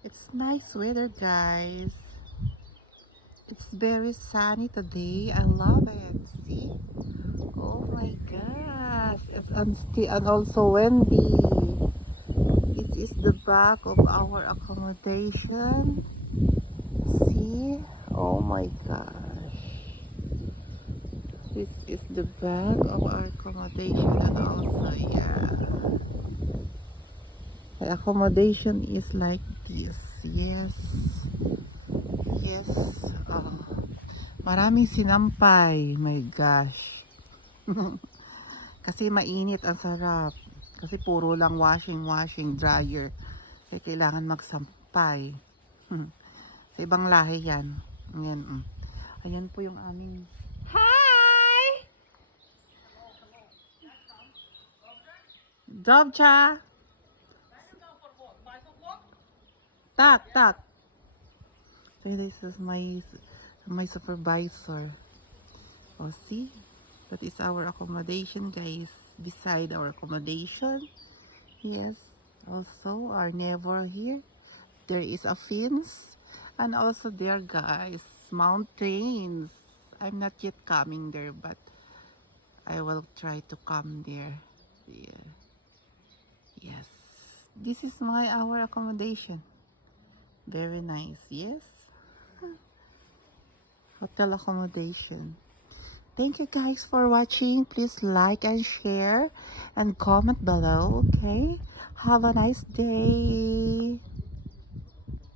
It's nice weather, guys. It's very sunny today. I love it. See? Oh my gosh. And also windy. This is the back of our accommodation. See? Oh my gosh. This is the back of our accommodation, and also, yeah. The accommodation is like this. Yes. Yes. Oh. Maraming sinampay. My gosh. Kasi mainit, ang sarap. Kasi puro lang washing, dryer. Kaya kailangan magsampay. Sa ibang lahi yan. Ayan, ayan po yung aming... Hi! Job cha! Tak, tak. So this is my supervisor. Oh, see? That is our accommodation, guys. Beside our accommodation. Yes. Also, our neighbor here. There is a fence. And also there, guys, mountains. I'm not yet coming there, but I will try to come there. Yeah. Yes. This is our accommodation. Very nice. Yes. Hotel accommodation. Thank you guys for watching. Please like and share and comment below. Okay. Have a nice day.